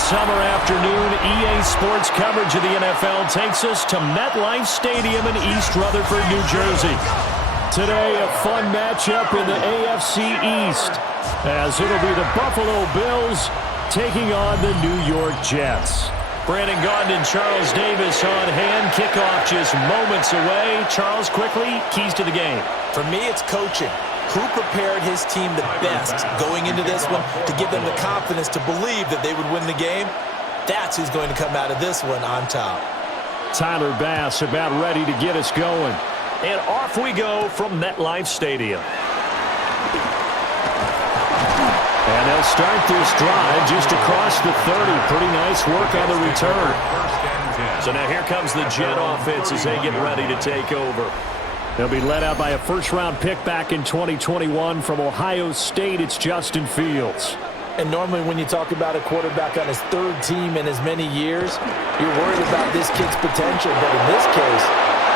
summer afternoon, EA Sports coverage of the NFL takes us to MetLife Stadium in East Rutherford, New Jersey. Today, a fun matchup in the AFC East, as it'll be the Buffalo Bills taking on the New York Jets. Brandon Gaudin and Charles Davis on hand. Kickoff just moments away. Charles, quickly, keys to the game. For me, it's coaching. Who prepared his team the best going into this one to give them the confidence to believe that they would win the game? That's who's going to come out of this one on top. Tyler Bass about ready to get us going. And off we go from MetLife Stadium. And they'll start this drive just across the 30. Pretty nice work on the return. So now here comes the Jet offense as they get ready to take over. They'll be led out by a first-round pick back in 2021 from Ohio State. It's Justin Fields. And normally when you talk about a quarterback on his third team in as many years, you're worried about this kid's potential. But in this case,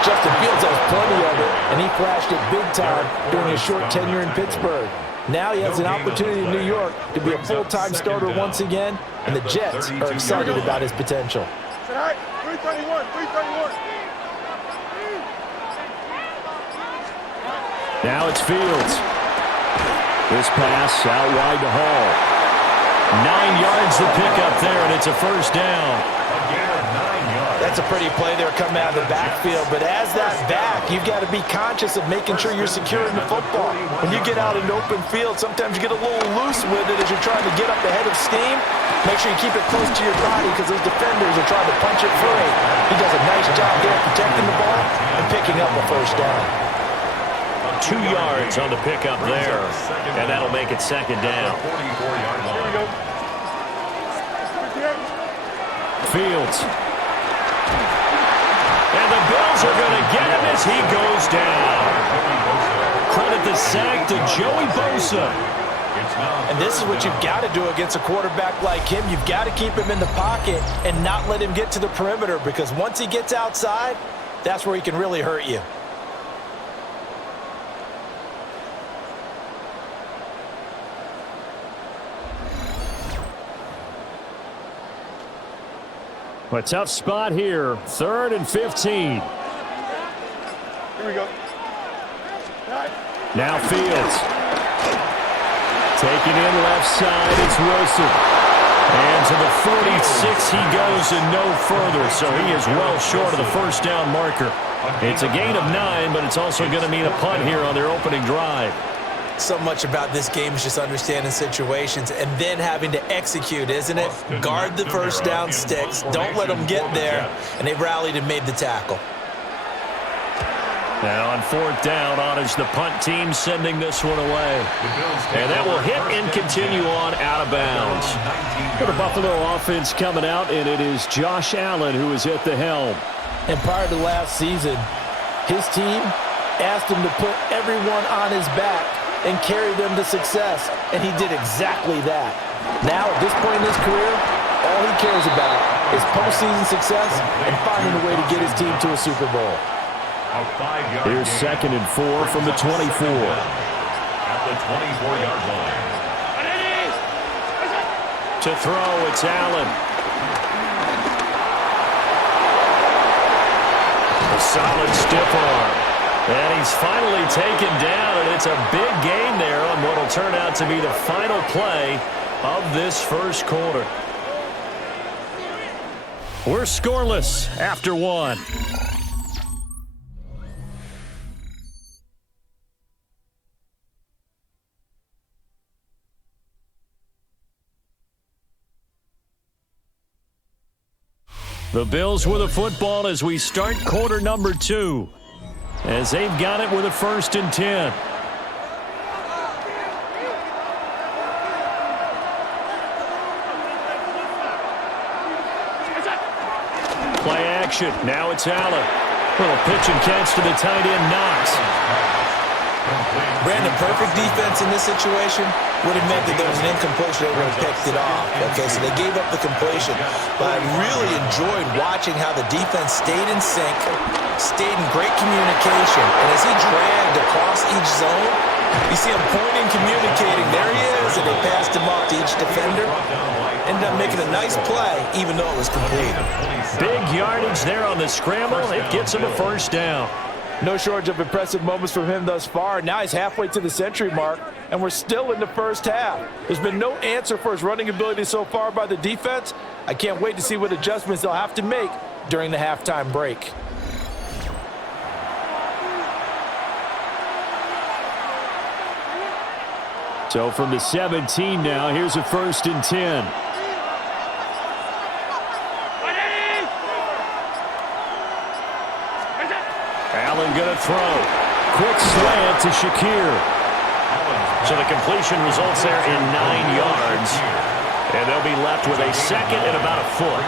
Justin Fields has plenty of it, and he flashed it big time during his short tenure in Pittsburgh. Now he has an opportunity in New York to be a full-time starter once again, and the Jets are excited about his potential. All right, 331. Now it's Fields. This pass out wide to Hall. 9 yards to pick up there, and it's a first down. That's a pretty play there coming out of the backfield, but as that back, you've got to be conscious of making sure you're securing the football. When you get out in open field, sometimes you get a little loose with it as you're trying to get up ahead of steam. Make sure you keep it close to your body because those defenders are trying to punch it free. He does a nice job there protecting the ball and picking up a first down. 2 yards on the pickup there, and that'll make it second down. Fields. And the Bills are going to get him as he goes down. Credit the sack to Joey Bosa. And this is what you've got to do against a quarterback like him. You've got to keep him in the pocket and not let him get to the perimeter, because once he gets outside, that's where he can really hurt you. A tough spot here. 3rd and 15. Here we go. Now Fields. Taking in left side, it's Wilson. And to the 46 he goes and no further, so he is well short of the first down marker. It's a gain of 9, but it's also going to mean a punt here on their opening drive. So much about this game is just understanding situations and then having to execute, isn't it? Guard the first down sticks. Don't let them get there. And they rallied and made the tackle. Now on 4th down, honors the punt team, sending this one away. And that will hit and continue on out of bounds. For the Buffalo offense coming out, and it is Josh Allen who is at the helm. And prior to last season, his team asked him to put everyone on his back and carry them to success, and he did exactly that. Now, at this point in his career, all he cares about is postseason success and finding a way to get his team to a Super Bowl. Here's 2nd and 4 from the 24. At the 24-yard line. To throw, it's Allen. A solid stiff arm. And he's finally taken down, and it's a big gain there on what will turn out to be the final play of this first quarter. We're scoreless after 1. The Bills with a football as we start quarter number 2. As they've got it with a 1st and 10. Play action. Now it's Allen. Little pitch and catch to the tight end, Knox. Brandon, perfect defense in this situation would have meant that there was an incompletion. They would have picked it off. Okay, so they gave up the completion. But I really enjoyed watching how the defense stayed in sync, stayed in great communication. And as he dragged across each zone, you see him pointing, communicating. There he is, and they passed him off to each defender. ended up making a nice play, even though it was complete. Big yardage there on the scramble. It gets him a first down. No shortage of impressive moments from him thus far. Now he's halfway to the century mark, and we're still in the first half. There's been no answer for his running ability so far by the defense. I can't wait to see what adjustments they'll have to make during the halftime break. So from the 17 now, here's a 1st and 10. Allen going to throw. Quick slant to Shakir. So the completion results there in 9 yards. And they'll be left with a second and about a foot.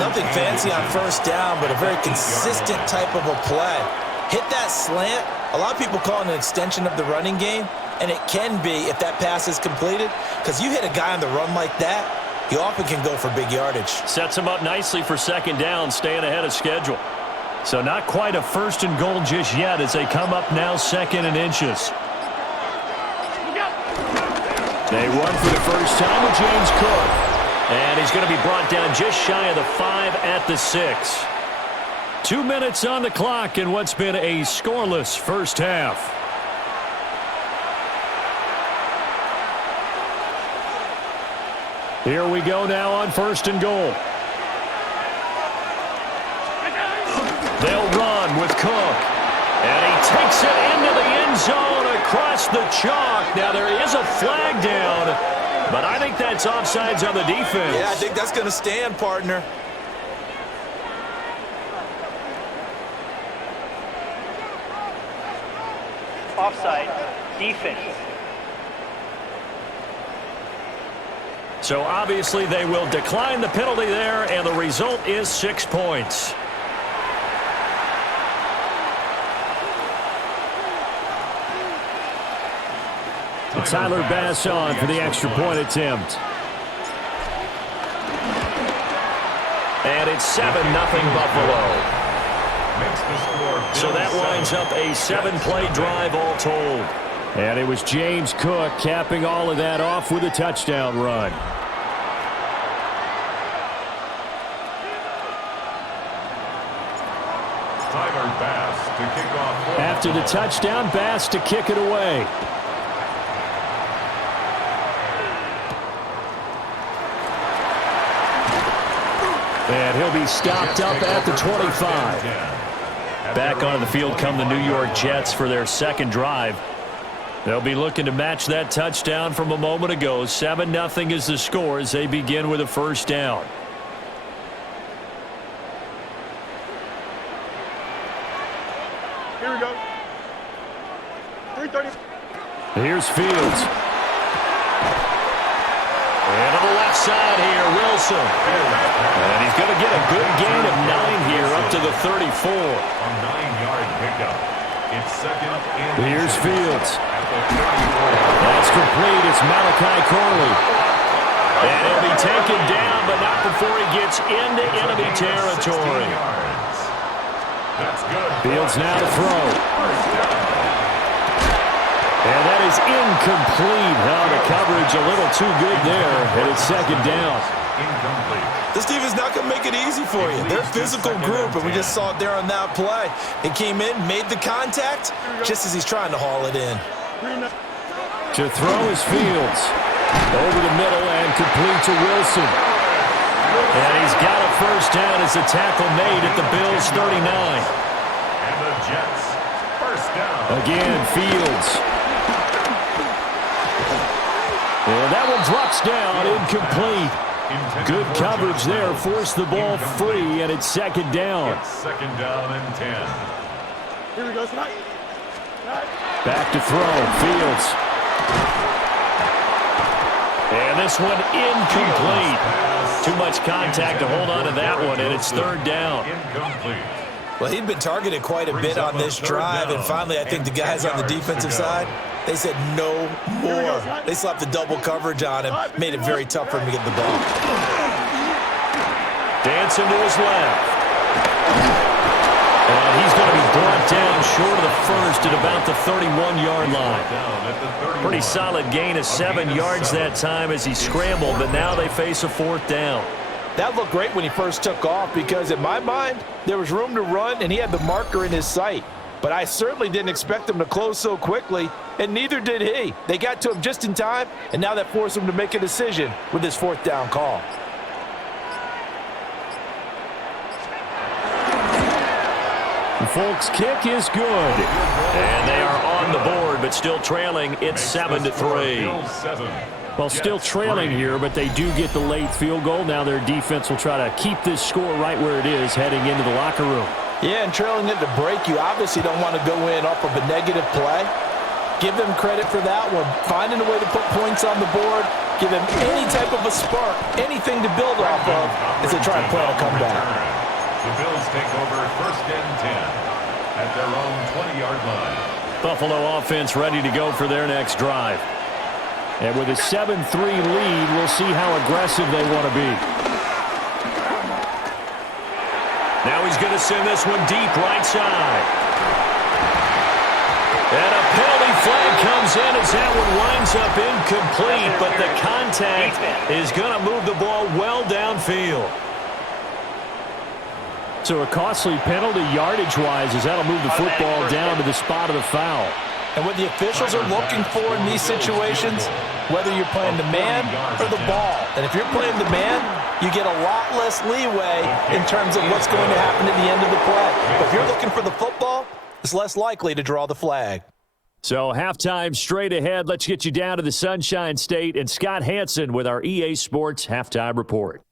Nothing fancy on first down, but a very consistent type of a play. Hit that slant. A lot of people call it an extension of the running game, and it can be if that pass is completed, because you hit a guy on the run like that, he often can go for big yardage. Sets him up nicely for second down, staying ahead of schedule. So not quite a 1st and goal just yet as they come up now 2nd and inches. They run for the first time with James Cook. And he's going to be brought down just shy of the 5 at the 6. 2 minutes on the clock in what's been a scoreless first half. Here we go now on 1st and goal. They'll run with Cook. And he takes it into the end zone across the chalk. Now there is a flag down, but I think that's offsides on the defense. Yeah, I think that's going to stand, partner. Offside, defense. So obviously they will decline the penalty there, and the result is 6 points. Tyler Bass on for the extra point attempt. And it's 7-0 Buffalo. So that winds up a 7-play drive all told. And it was James Cook capping all of that off with a touchdown run. Tyler Bass to kick off. After the touchdown, Bass to kick it away. And he'll be stopped up at the 25. Back onto the field come the New York Jets for their second drive. They'll be looking to match that touchdown from a moment ago. 7-0 is the score as they begin with a first down. Here we go. 3:30. Here's Fields. And to the left side here, Wilson. And he's going to get a good gain of 9 here up to the 34. A 9-yard pickup. It's second and Here's Fields. That's complete. It's Malachi Corley. And he'll be taken down, but not before he gets into enemy territory. That's good. Fields now to throw. And that is incomplete. The coverage a little too good there, and it's second down. Incomplete. This defense not going to make it easy for you. They're a physical group, and we just saw it there on that play. He came in, made the contact, just as he's trying to haul it in. To throw is Fields. Over the middle and complete to Wilson. And he's got a first down as the tackle made at the Bills' 39. And the Jets, first down. Again, Fields. And that one drops down, incomplete. Good coverage there, forced the ball free, and it's second down. It's second down and 10. Here we go, tonight. Back to throw, Fields. And this one incomplete. Too much contact to hold on to that one, and it's third down. Incomplete. Well, he'd been targeted quite a bit on this drive, and finally I think the guys on the defensive side, they said no more. They slapped the double coverage on him, made it very tough for him to get the ball. Dancing to his left. And he's going to be brought down short of the first at about the 31-yard line. Pretty solid gain of 7 yards that time as he scrambled, but now they face a fourth down. That looked great when he first took off because, in my mind, there was room to run and he had the marker in his sight. But I certainly didn't expect him to close so quickly, and neither did he. They got to him just in time, and now that forced him to make a decision with his fourth down call. The Folks' kick is good. And they are on the board, but still trailing. It's 7-3. Well, still trailing here, but they do get the late field goal. Now their defense will try to keep this score right where it is heading into the locker room. Yeah, and trailing it to break, you obviously don't want to go in off of a negative play. Give them credit for that one. Finding a way to put points on the board. Give them any type of a spark, anything to build off of as they try and plan a comeback. The Bills take over 1st and 10 at their own 20-yard line. Buffalo offense ready to go for their next drive. And with a 7-3 lead, we'll see how aggressive they want to be. Now he's going to send this one deep right side. And a penalty flag comes in as that one winds up incomplete, but the contact is going to move the ball well downfield. So a costly penalty yardage-wise as that'll move the football down to the spot of the foul. And what the officials are looking for in these situations, whether you're playing the man or the ball. And if you're playing the man, you get a lot less leeway in terms of what's going to happen at the end of the play. But if you're looking for the football, it's less likely to draw the flag. So halftime straight ahead. Let's get you down to the Sunshine State and Scott Hanson with our EA Sports Halftime Report.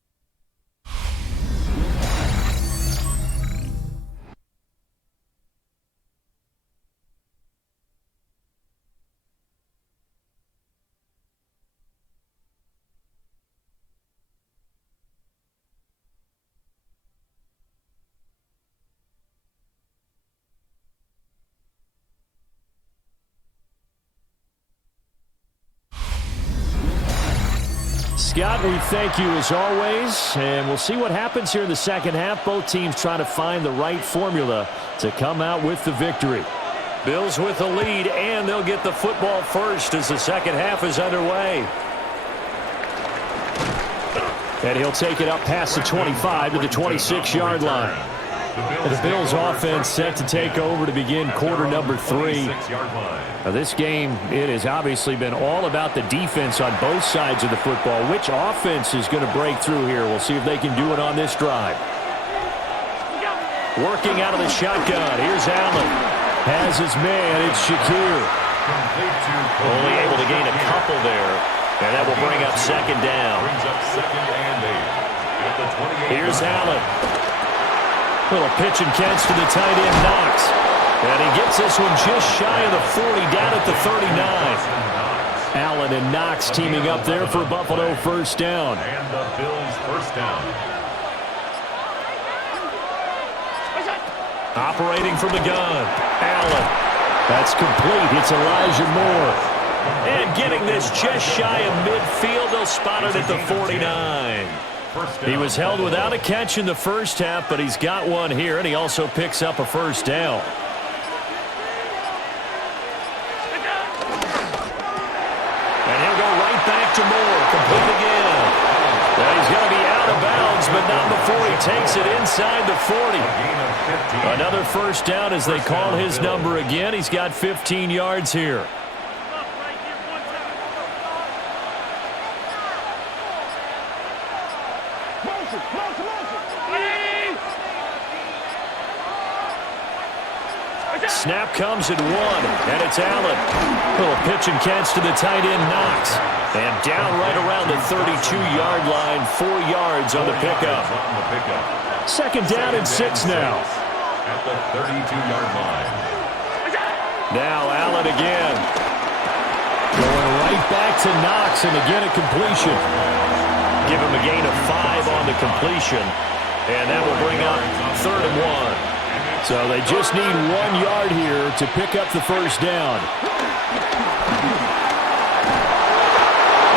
Scott, we thank you as always, and we'll see what happens here in the second half. Both teams trying to find the right formula to come out with the victory. Bills with the lead, and they'll get the football first as the second half is underway. And he'll take it up past the 25 to the 26-yard line. The Bills offense set to take over to begin quarter number 3. Now this game, it has obviously been all about the defense on both sides of the football. Which offense is going to break through here? We'll see if they can do it on this drive. Working out of the shotgun. Here's Allen. Has his man. It's Shakir. Only able to gain a couple there. And that will bring up second down. Here's Allen. Little pitch and catch to the tight end, Knox. And he gets this one just shy of the 40, down at the 39. Allen and Knox teaming up there for Buffalo first down. And the Bills first down. Operating from the gun, Allen. That's complete. It's Elijah Moore. And getting this just shy of midfield, they'll spot it at the 49. He was held without a catch in the first half, but he's got one here, and he also picks up a first down. And he'll go right back to Moore, complete again. Now he's going to be out of bounds, but not before he takes it inside the 40. Another first down as they call his number again. He's got 15 yards here. Snap comes at 1, and it's Allen. Little pitch and catch to the tight end, Knox. And down right around the 32-yard line, 4 yards on the pickup. Second down and 6 now. At the 32-yard line. Now Allen again. Going right back to Knox, and again a completion. Give him a gain of 5 on the completion. And that will bring up 3rd and 1. So they just need 1 yard here to pick up the first down.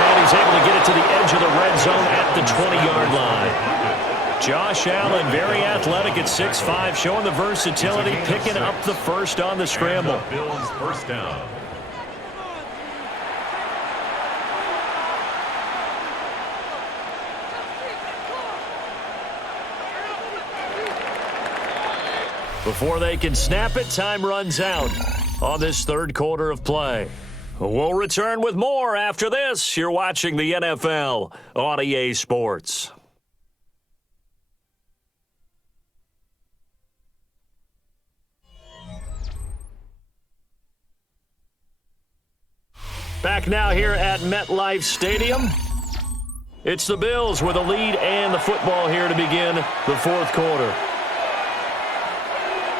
And he's able to get it to the edge of the red zone at the 20-yard line. Josh Allen, very athletic at 6'5", showing the versatility, picking up the first on the scramble. Bills first down. Before they can snap it, time runs out on this third quarter of play. We'll return with more after this. You're watching the NFL on EA Sports. Back now here at MetLife Stadium. It's the Bills with a lead and the football here to begin the fourth quarter.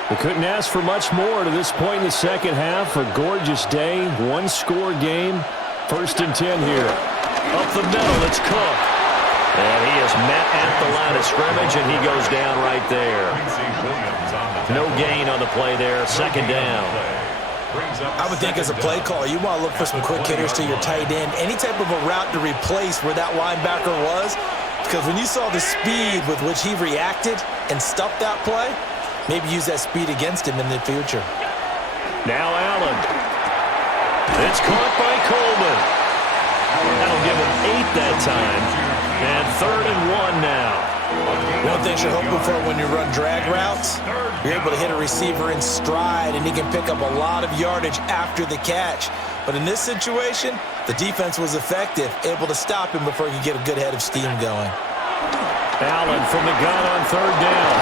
We couldn't ask for much more to this point in the second half. A gorgeous day, one-score game. 1st and 10 here. Up the middle, it's Cook. And he is met at the line of scrimmage, and he goes down right there. No gain on the play there. 2nd down. I would think as a play caller, you want to look for some quick hitters to your tight end. Any type of a route to replace where that linebacker was. Because when you saw the speed with which he reacted and stuffed that play, maybe use that speed against him in the future. Now Allen. It's caught by Coleman. That'll give him 8 that time. And 3rd and 1 now. One thing you're hoping for when you run drag routes, you're able to hit a receiver in stride, and he can pick up a lot of yardage after the catch. But in this situation, the defense was effective, able to stop him before he could get a good head of steam going. Allen from the gun on 3rd down.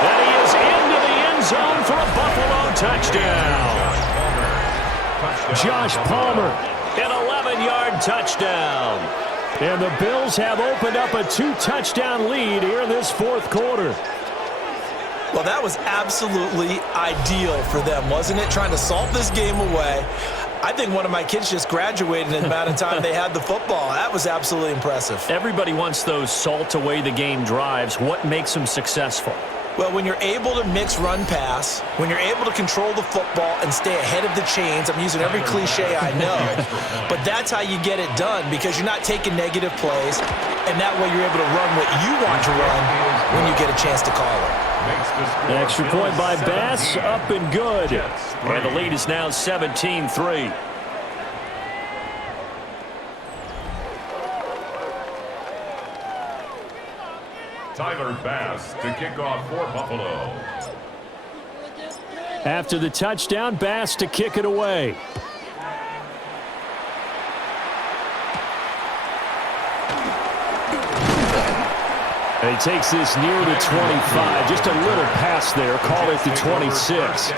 And he is into the end zone for a Buffalo touchdown. Josh Palmer, an 11-yard touchdown. And the Bills have opened up a 2-touchdown lead here in this fourth quarter. Well, that was absolutely ideal for them, wasn't it? Trying to salt this game away. I think one of my kids just graduated in the amount of time they had the football. That was absolutely impressive. Everybody wants those salt-away-the-game drives. What makes them successful? Well, when you're able to mix run-pass, when you're able to control the football and stay ahead of the chains, I'm using every cliche I know, but that's how you get it done because you're not taking negative plays, and that way you're able to run what you want to run when you get a chance to call it. An extra point by Bass, up and good. And the lead is now 17-3. Tyler Bass to kick off for Buffalo. After the touchdown, Bass to kick it away. And he takes this near the 25. Just a little pass there. Call it the 26.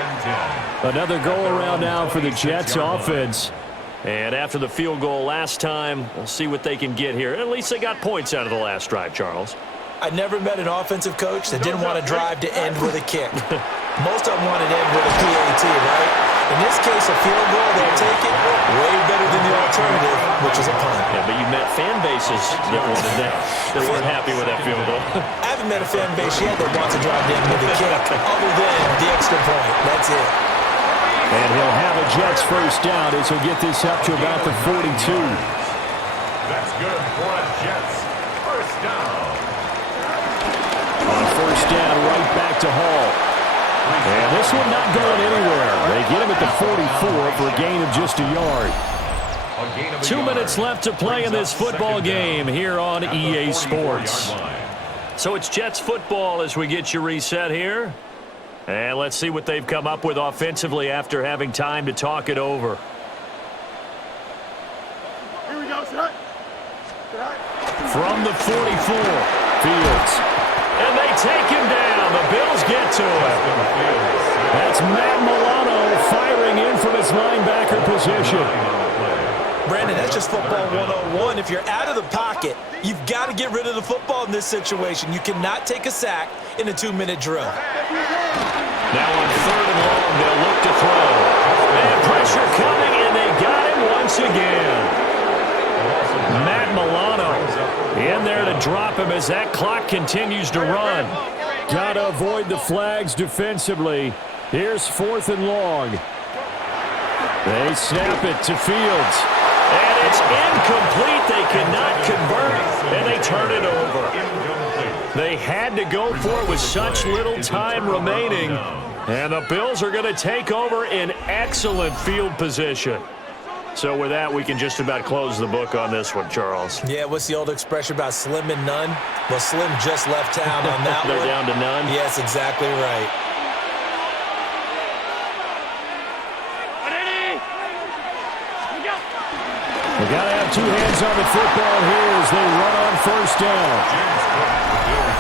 Another go-around now for the Jets offense. And after the field goal last time, we'll see what they can get here. At least they got points out of the last drive, Charles. I never met an offensive coach that didn't want to drive to end with a kick. Most of them wanted to end with a PAT, right? In this case, a field goal, they'll take it way better than the alternative, which is a punt. Yeah, but you met fan bases that wanted that, that weren't happy with that field goal. I haven't met a fan base yet that wants to drive to end with a kick, other than the extra point. That's it. And he'll have a Jets first down as he'll get this up to about the 42. That's good for a Jets first down. On first down, right back to Hall. And this one not going anywhere. They get him at the 44 for a gain of just a yard. 2 minutes left to play in this football game here on EA Sports. So it's Jets football as we get you reset here. And let's see what they've come up with offensively after having time to talk it over. Here we go, Scott. From the 44, Fields. And they take him down. The Bills get to him. That's Matt Milano firing in from his linebacker position. Brandon, that's just football 101. If you're out of the pocket, you've got to get rid of the football in this situation. You cannot take a sack in a 2-minute drill. Now on 3rd and long, they'll look to throw. And pressure coming, and they got him once again. Matt Milano in there to drop him as that clock continues to run. Got to avoid the flags defensively. Here's 4th and long. They snap it to Fields. And it's incomplete. They cannot convert, and they turn it over. They had to go for it with such little time remaining. And the Bills are going to take over in excellent field position. So with that, we can just about close the book on this one, Charles. Yeah, what's the old expression about slim and none? Well, Slim just left town on that They're one. down to none? Yes, exactly right. We got to have two hands on the football here as they run on first down.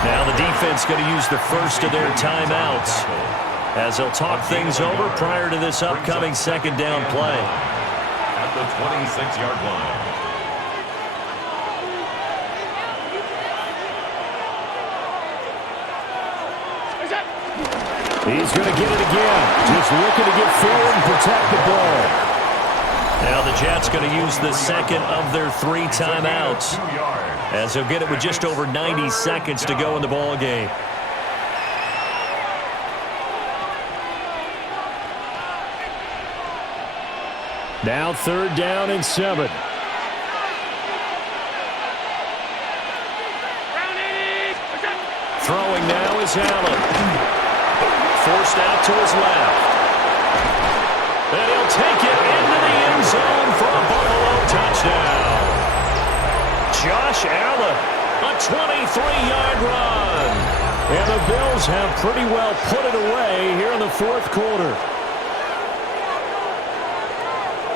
Now the defense going to use the first of their timeouts as they'll talk things over prior to this upcoming second down play. At the 26-yard line. He's going to get it again. Just looking to get forward and protect the ball. Now the Jets going to use the second of their 3 timeouts as they'll get it with just over 90 seconds to go in the ball game. Now 3rd down and 7. Throwing now is Allen. Forced out to his left. And he'll take it into the end zone for a Buffalo touchdown. Josh Allen, a 23-yard run. And the Bills have pretty well put it away here in the 4th quarter.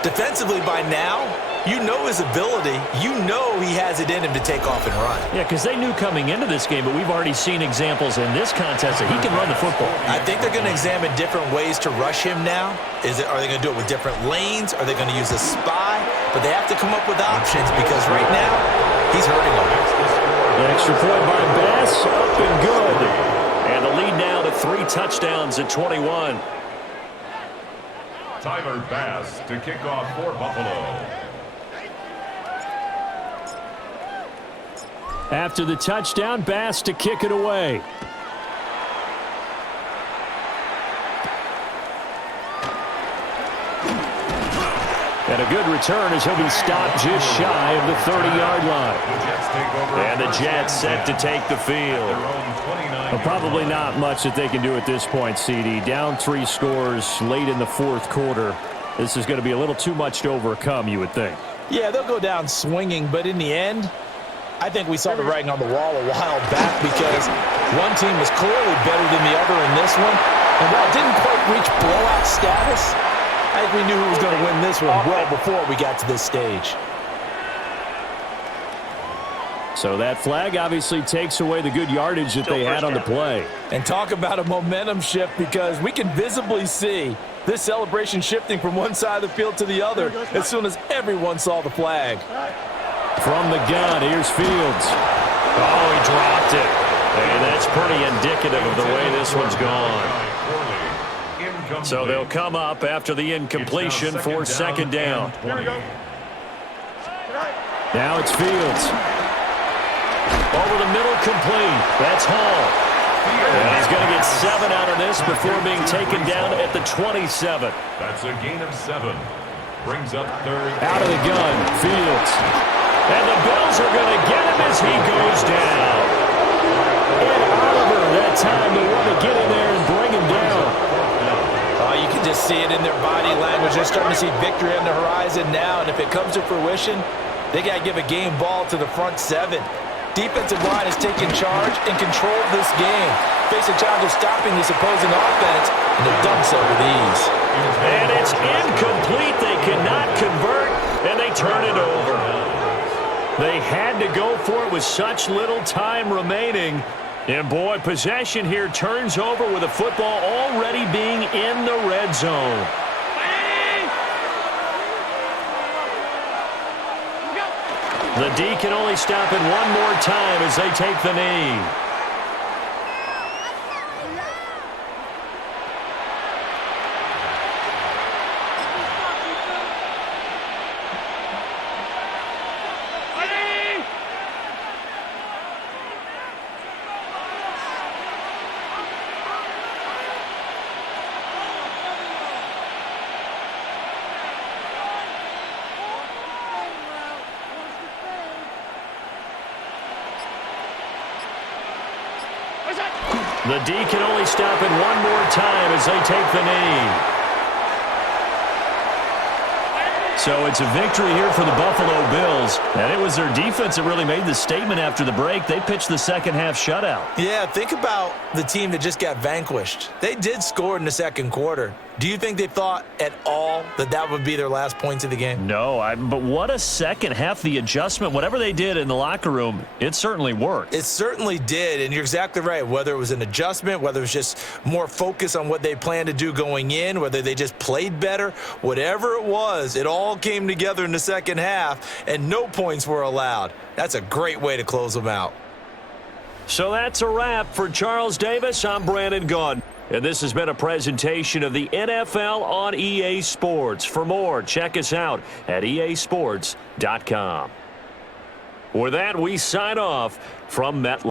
Defensively by now, you know his ability. You know he has it in him to take off and run. Yeah, because they knew coming into this game, but we've already seen examples in this contest that he can run the football. I think they're going to examine different ways to rush him now. Are they going to do it with different lanes? Are they going to use a spy? But they have to come up with options because right now, he's hurting them. The extra point by Bass, up and good. And the lead now to 3 touchdowns at 21. Tyler Bass to kick off for Buffalo. After the touchdown, Bass to kick it away. And a good return as he'll be stopped just shy of the 30-yard line. And the Jets set to take the field. Well, probably not much that they can do at this point, CD. Down 3 scores late in the 4th quarter. This is going to be a little too much to overcome, you would think. Yeah, they'll go down swinging, but in the end, I think we saw the writing on the wall a while back because one team was clearly better than the other in this one. And while it didn't quite reach blowout status, I think we knew who was going to win this one well before we got to this stage. So that flag obviously takes away the good yardage that they had on the play. And talk about a momentum shift because we can visibly see this celebration shifting from one side of the field to the other as soon as everyone saw the flag. From the gun, here's Fields. Oh, he dropped it. And that's pretty indicative of the way this one's gone. So they'll come up after the incompletion for second down. Now it's Fields. Over the middle, complete. That's Hall. And he's going to get 7 out of this before being taken down at the 27. That's a gain of 7. Brings up 3rd. Out of the gun, Fields. And the Bills are going to get him as he goes down. And Oliver, that time they want to get in there and bring him down. You can just see it in their body language. They're starting to see victory on the horizon now, and if it comes to fruition, they got to give a game ball to the front 7. Defensive line has taken charge and controlled this game. Face a challenge of stopping this opposing offense, and they've done so with ease. And it's incomplete. They cannot convert, and they turn it over. They had to go for it with such little time remaining. And, boy, possession here turns over with the football already being in the red zone. The D can only stop it one more time as they take the knee. The D can only stop it one more time as they take the knee. So it's a victory here for the Buffalo Bills, and it was their defense that really made the statement after the break. They pitched the second-half shutout. Yeah, think about the team that just got vanquished. They did score in the second quarter. Do you think they thought at all that that would be their last points of the game? No, but what a second half. The adjustment, whatever they did in the locker room, it certainly worked. It certainly did, and you're exactly right. Whether it was an adjustment, whether it was just more focus on what they planned to do going in, whether they just played better, whatever it was, it all came together in the second half, and no points were allowed. That's a great way to close them out. So that's a wrap for Charles Davis. I'm Brandon Gunn. And this has been a presentation of the NFL on EA Sports. For more, check us out at easports.com. With that, we sign off from MetLife.